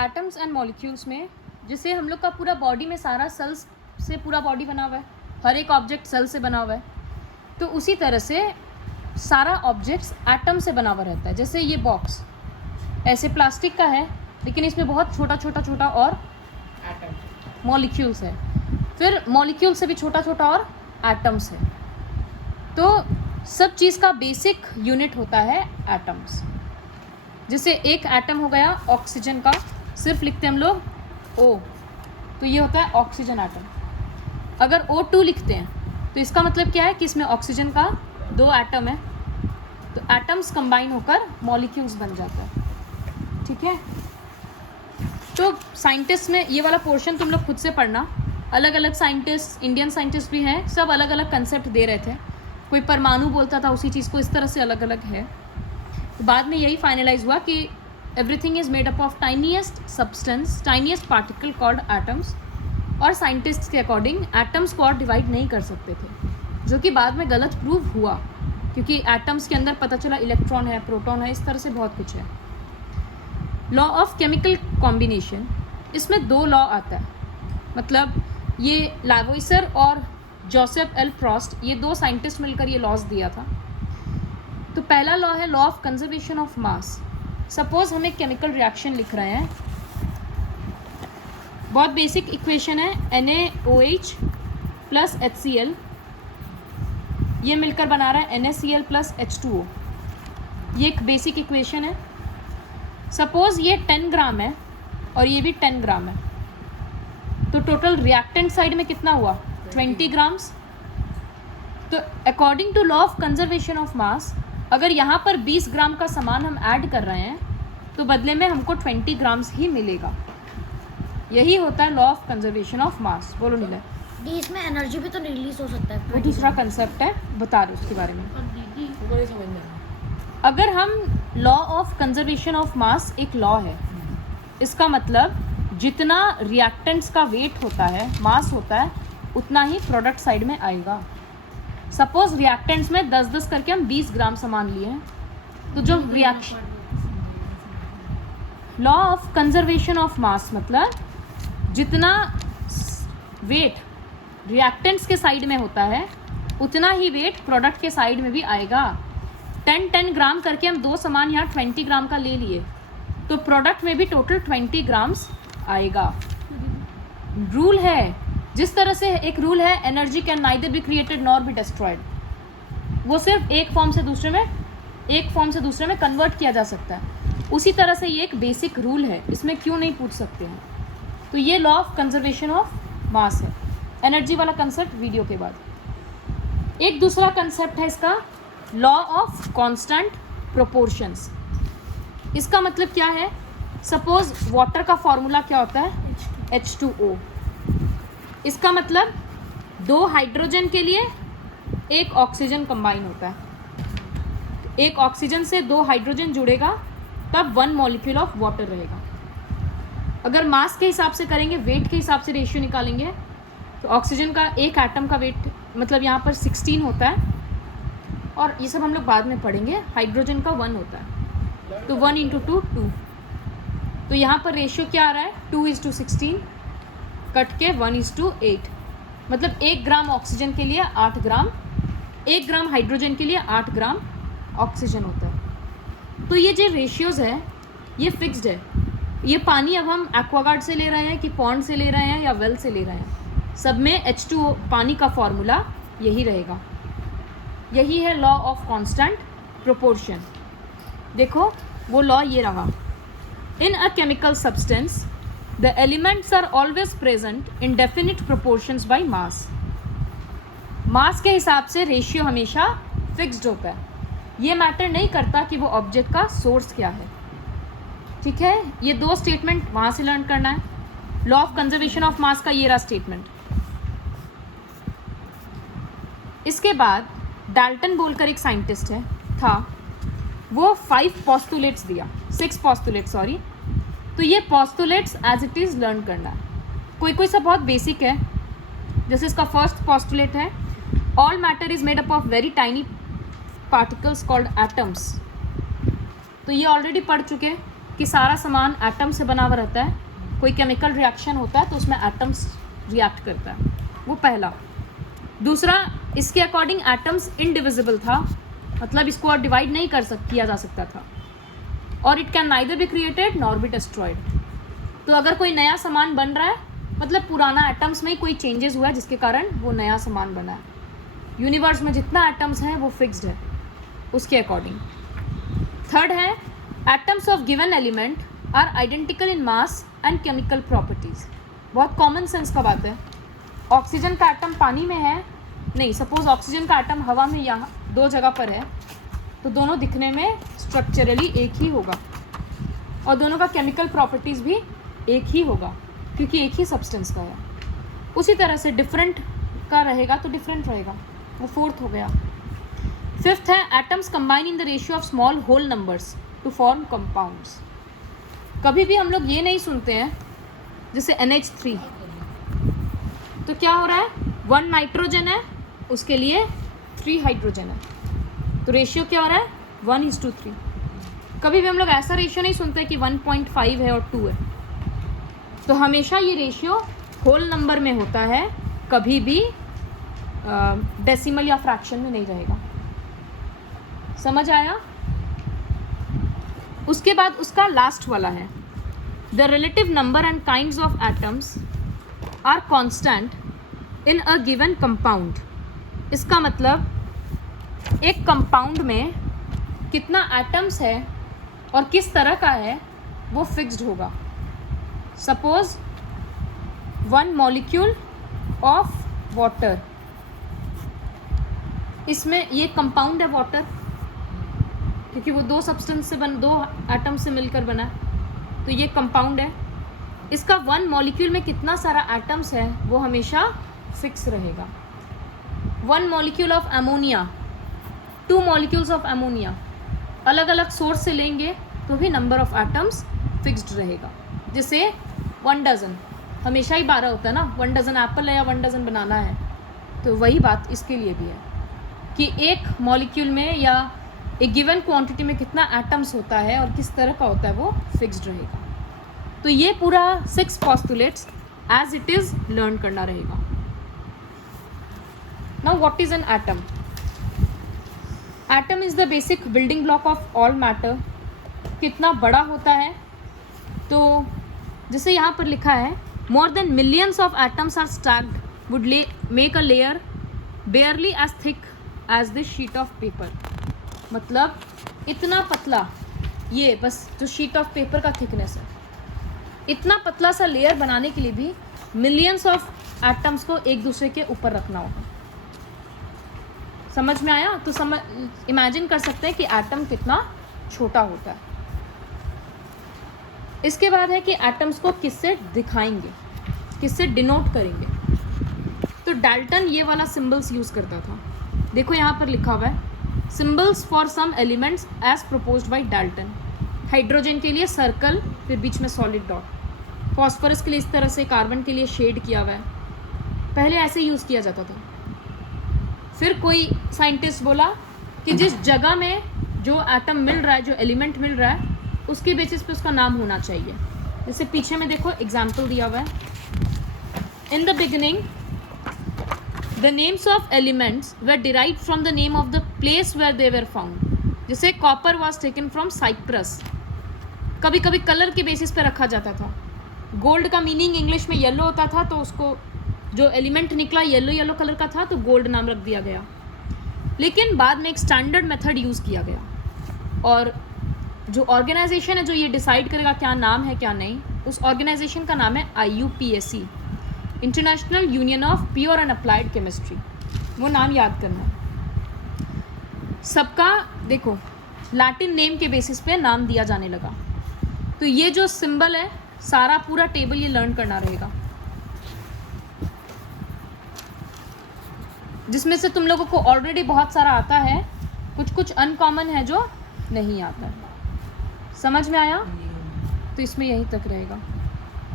Atoms and molecules में, जिसे हम लोग का पूरा बॉडी में सारा सेल्स से पूरा बॉडी बना हुआ है, हर एक ऑब्जेक्ट सेल से बना हुआ है, तो उसी तरह से सारा ऑब्जेक्ट्स एटम से बना हुआ रहता है। जैसे ये बॉक्स ऐसे प्लास्टिक का है, लेकिन इसमें बहुत छोटा छोटा छोटा और मॉलिक्यूल्स है, फिर मॉलिक्यूल से भी छोटा छोटा और एटम्स है। तो सब चीज़ का बेसिक यूनिट होता है एटम्स। जैसे एक एटम हो गया ऑक्सीजन का, सिर्फ लिखते हैं हम लोग O, तो ये होता है ऑक्सीजन एटम। अगर O2 लिखते हैं तो इसका मतलब क्या है कि इसमें ऑक्सीजन का 2 एटम है, तो एटम्स कंबाइन होकर मॉलिक्यूल्स बन जाता है। ठीक है, तो साइंटिस्ट में ये वाला पोर्शन तुम लोग खुद से पढ़ना। अलग अलग साइंटिस्ट, इंडियन साइंटिस्ट भी हैं, सब अलग अलग कंसेप्ट दे रहे थे। कोई परमाणु बोलता था उसी चीज़ को, इस तरह से अलग अलग है। तो बाद में यही फाइनलाइज हुआ कि everything is made up of tiniest substance, tiniest particle called atoms. और साइंटिस्ट्स के अकॉर्डिंग एटम्स को और डिवाइड नहीं कर सकते थे, जो कि बाद में गलत प्रूव हुआ, क्योंकि एटम्स के अंदर पता चला इलेक्ट्रॉन है, प्रोटॉन है, इस तरह से बहुत कुछ है। लॉ ऑफ केमिकल कॉम्बिनेशन, इसमें 2 लॉ आता है। मतलब ये लावोइसर और जोसेफ एल फ्रॉस्ट, ये 2 साइंटिस्ट मिलकर ये लॉज दिया था। तो पहला लॉ है law of conservation of mass. Suppose हम एक केमिकल रिएक्शन लिख रहे हैं, बहुत बेसिक इक्वेशन है, NaOH प्लस HCl, ये मिलकर बना रहा है NaCl प्लस H2O। ये एक बेसिक इक्वेशन है। सपोज ये 10 ग्राम है और ये भी 10 ग्राम है, तो टोटल रिएक्टेंट साइड में कितना हुआ? 20 ग्राम्स। तो according to law of conservation of mass, अगर यहाँ पर 20 ग्राम का सामान हम ऐड कर रहे हैं तो बदले में हमको 20 ग्राम्स ही मिलेगा। यही होता है लॉ ऑफ कंजर्वेशन ऑफ मास। बोलो नीला। इसमें एनर्जी भी तो रिलीज हो सकता है। वो दूसरा कंसेप्ट है, बता रहे उसके बारे में। अगर हम लॉ ऑफ कंजर्वेशन ऑफ मास एक लॉ है, इसका मतलब जितना रिएक्टेंट्स का वेट होता है, मास होता है, उतना ही प्रोडक्ट साइड में आएगा। सपोज रिएक्टेंट्स में 10-10 करके हम 20 ग्राम सामान लिए हैं, तो जो reaction law of conservation of मास मतलब जितना वेट रिएक्टेंट्स के साइड में होता है, उतना ही वेट प्रोडक्ट के साइड में भी आएगा। 10-10 ग्राम करके हम 2 सामान यहाँ 20 ग्राम का ले लिए, तो प्रोडक्ट में भी टोटल 20 ग्राम्स आएगा। रूल है, जिस तरह से एक रूल है energy can neither be created nor be destroyed, वो सिर्फ एक फॉर्म से दूसरे में कन्वर्ट किया जा सकता है। उसी तरह से ये एक बेसिक रूल है, इसमें क्यों नहीं पूछ सकते हैं। तो ये लॉ ऑफ कंजर्वेशन ऑफ मास है। एनर्जी वाला कंसेप्ट वीडियो के बाद। एक दूसरा कंसेप्ट है इसका लॉ ऑफ कांस्टेंट प्रोपोर्शंस। इसका मतलब क्या है? सपोज वाटर का फॉर्मूला क्या होता है? H2O। इसका मतलब 2 हाइड्रोजन के लिए 1 ऑक्सीजन कंबाइन होता है। एक ऑक्सीजन से 2 हाइड्रोजन जुड़ेगा, तब 1 मॉलिक्यूल ऑफ वाटर रहेगा। अगर मास के हिसाब से करेंगे, वेट के हिसाब से रेशियो निकालेंगे, तो ऑक्सीजन का एक एटम का वेट मतलब यहाँ पर 16 होता है, और ये सब हम लोग बाद में पढ़ेंगे। हाइड्रोजन का 1 होता है, तो 1 × 2 2। तो यहाँ पर रेशियो क्या आ रहा है? 2:16 कट के 1:8। मतलब 1 ग्राम ऑक्सीजन के लिए 8 ग्राम, 1 ग्राम हाइड्रोजन के लिए 8 ग्राम ऑक्सीजन होता है। तो ये जो रेशियोज़ है ये फिक्स्ड है। ये पानी अब हम एक्वागार्ड से ले रहे हैं कि पॉन्ड से ले रहे हैं या वेल से ले रहे हैं, सब में H2O पानी का फॉर्मूला यही रहेगा। यही है लॉ ऑफ कांस्टेंट प्रोपोर्शन। देखो वो लॉ ये रहा, in a chemical substance the elements are always present in definite proportions by mass. Mass के हिसाब से रेशियो हमेशा फिक्स्ड होता है। ये मैटर नहीं करता कि वो ऑब्जेक्ट का सोर्स क्या है। ठीक है, ये 2 स्टेटमेंट वहाँ से लर्न करना है। लॉ ऑफ कंजर्वेशन ऑफ मास का ये रहा स्टेटमेंट। इसके बाद डाल्टन बोलकर एक साइंटिस्ट था, वो 6 पोस्टुलेट्स सॉरी। तो ये postulates as it is learn करना है। कोई सा बहुत बेसिक है, जैसे इसका फर्स्ट पोस्टुलेट है, all matter is made up of very tiny particles called atoms. तो ये ऑलरेडी पढ़ चुके कि सारा सामान एटम से बना हुआ रहता है, कोई केमिकल रिएक्शन होता है तो उसमें एटम्स रिएक्ट करता है, वो पहला। दूसरा, इसके अकॉर्डिंग एटम्स इनडिविजिबल था, मतलब इसको और डिवाइड नहीं किया जा सकता था। और it can neither be created nor be destroyed. तो अगर कोई नया सामान बन रहा है मतलब पुराना एटम्स में ही कोई चेंजेस हुआ है जिसके कारण वो नया सामान बना है। यूनिवर्स में जितना एटम्स हैं वो फिक्स्ड है उसके अकॉर्डिंग। थर्ड है, atoms of given element are identical in mass and chemical properties. बहुत कॉमन सेंस का बात है। ऑक्सीजन का एटम पानी में है नहीं, सपोज ऑक्सीजन का एटम हवा में यहाँ 2 जगह पर है, तो दोनों दिखने में स्ट्रक्चरली एक ही होगा और दोनों का केमिकल प्रॉपर्टीज़ भी एक ही होगा क्योंकि एक ही सब्सटेंस का है। उसी तरह से डिफरेंट का रहेगा तो डिफरेंट रहेगा, वो फोर्थ हो गया। फिफ्थ है, atoms combine in the ratio of small whole numbers to form compounds. कभी भी हम लोग ये नहीं सुनते हैं जैसे NH3, तो क्या हो रहा है, 1 नाइट्रोजन है उसके लिए 3 हाइड्रोजन है, तो रेशियो क्या हो रहा है 1:3। कभी भी हम लोग ऐसा रेशियो नहीं सुनते कि 1.5 है और 2 है। तो हमेशा ये रेशियो होल नंबर में होता है, कभी भी डेसिमल या फ्रैक्शन में नहीं रहेगा। समझ आया? उसके बाद उसका लास्ट वाला है, the relative number and kinds of atoms are constant in a given compound. इसका मतलब एक कंपाउंड में कितना एटम्स है और किस तरह का है वो फिक्स्ड होगा। सपोज 1 मॉलिक्यूल ऑफ वाटर, इसमें ये कंपाउंड है वाटर क्योंकि वो 2 सब्सटेंस से 2 एटम से मिलकर बना है, तो ये कंपाउंड है। इसका 1 मॉलिक्यूल में कितना सारा एटम्स है वो हमेशा फिक्स रहेगा। 1 molecule of ammonia, 2 molecules of ammonia, अलग अलग सोर्स से लेंगे तो भी नंबर ऑफ एटम्स फिक्स्ड रहेगा। जैसे 1 डजन, हमेशा ही 12 होता है ना, 1 डजन एप्पल है या 1 डजन बनाना है, तो वही बात इसके लिए भी है कि एक मॉलिक्यूल में या एक गिवन क्वांटिटी में कितना एटम्स होता है और किस तरह का होता है वो फिक्स्ड रहेगा। तो ये पूरा 6 postulates as it is learn करना रहेगा। Now what is an atom? Atom is the basic building block of all matter. कितना बड़ा होता है, तो जैसे यहाँ पर लिखा है, more than millions of atoms are stacked would make a layer barely as thick as this sheet of paper. मतलब इतना पतला, ये बस जो शीट ऑफ पेपर का थिकनेस है, इतना पतला सा लेयर बनाने के लिए भी मिलियंस ऑफ एटम्स को एक दूसरे के ऊपर रखना होगा। समझ में आया? तो इमेजिन कर सकते हैं कि एटम कितना छोटा होता है। इसके बाद है कि एटम्स को किससे दिखाएंगे, किससे डिनोट करेंगे। तो डाल्टन ये वाला सिंबल्स यूज़ करता था। देखो यहाँ पर लिखा हुआ है, symbols for some elements as proposed by Dalton. Hydrogen के लिए सर्कल, फिर बीच में सॉलिड डॉट। फॉस्फोरस के लिए इस तरह से, कार्बन के लिए शेड किया हुआ है। पहले ऐसे यूज़ किया जाता था। फिर कोई साइंटिस्ट बोला कि जिस जगह में जो एटम मिल रहा है, जो एलिमेंट मिल रहा है, उसके बेसिस पे उसका नाम होना चाहिए। जैसे पीछे में देखो एग्जाम्पल दिया हुआ है, in the beginning the names of elements were derived from the name of the place where they were found. जैसे copper was taken from Cyprus. कभी कभी कलर के बेसिस पे रखा जाता था। गोल्ड का मीनिंग इंग्लिश में येलो होता था, तो उसको जो एलिमेंट निकला येलो कलर का था तो गोल्ड नाम रख दिया गया। लेकिन बाद में एक स्टैंडर्ड मेथड यूज़ किया गया, और जो ऑर्गेनाइजेशन है जो ये डिसाइड करेगा क्या नाम है क्या नहीं, उस ऑर्गेनाइजेशन का नाम है IUPAC, international union of pure and applied chemistry. वो नाम याद करना है सबका। देखो लैटिन नेम के बेसिस पे नाम दिया जाने लगा। तो ये जो सिंबल है, सारा पूरा टेबल ये लर्न करना रहेगा, जिसमें से तुम लोगों को ऑलरेडी बहुत सारा आता है, कुछ कुछ अनकॉमन है जो नहीं आता है। समझ में आया? तो इसमें यहीं तक रहेगा।